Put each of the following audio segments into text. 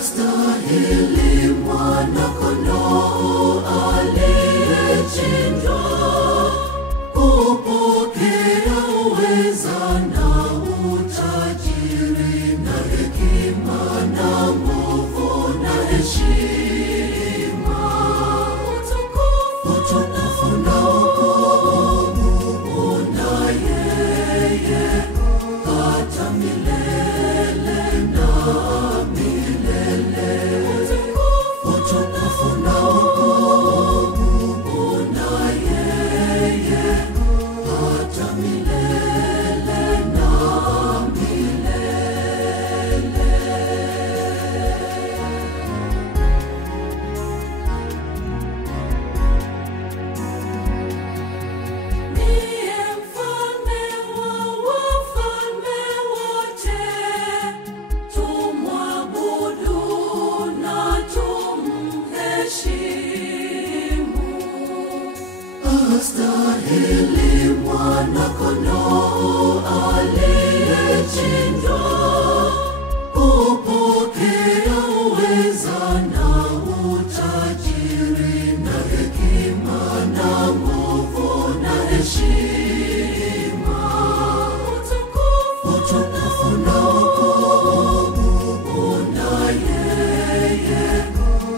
Astahili mwana-kondoo aliyechinjwa, kupokea uweza na utajiri na hekima na nguvu na heshima, utukufu na ukuu una yeye hata milele na milele. Utukufu na ukuu una yeye hata milele na milele. Ndiye mfalme wa wafalme wote, tumwabudu na tumheshimu. Astahili mwana-kondoo aliyechinjwa, kupokea uweza na utajiri na hekima na nguvu na heshima, utukufu na ukuu una yeye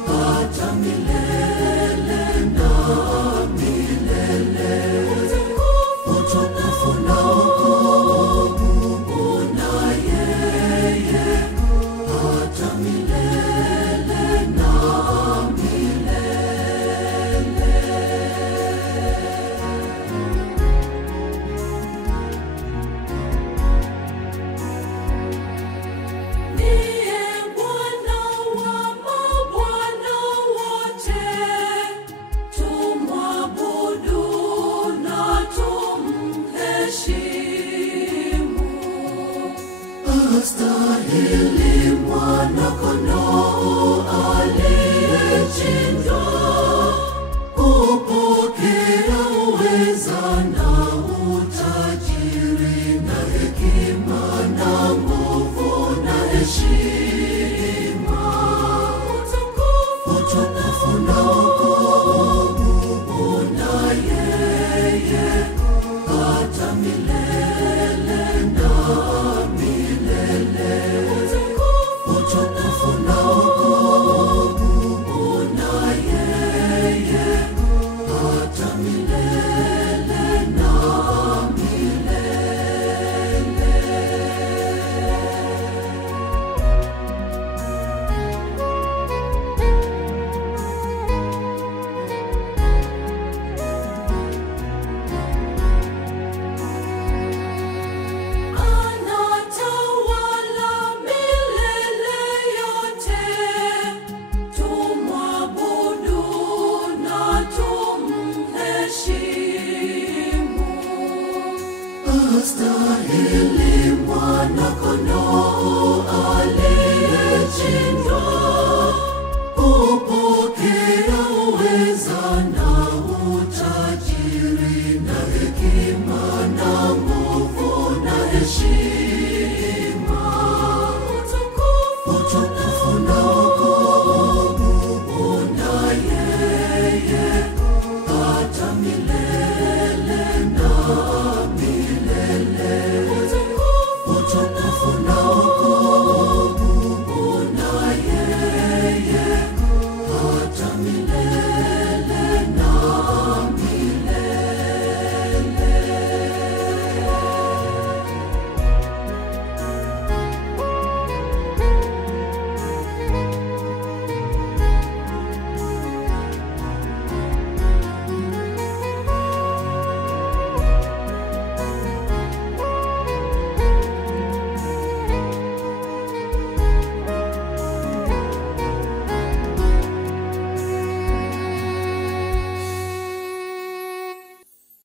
hata milele na milele. Utukufu na ukuu una yeye hata milele na milele. Ndiye Bwana wa mabwana wote, tumwabudu na tumheshimu. Astahili mwana-kondoo aliyechinjwa,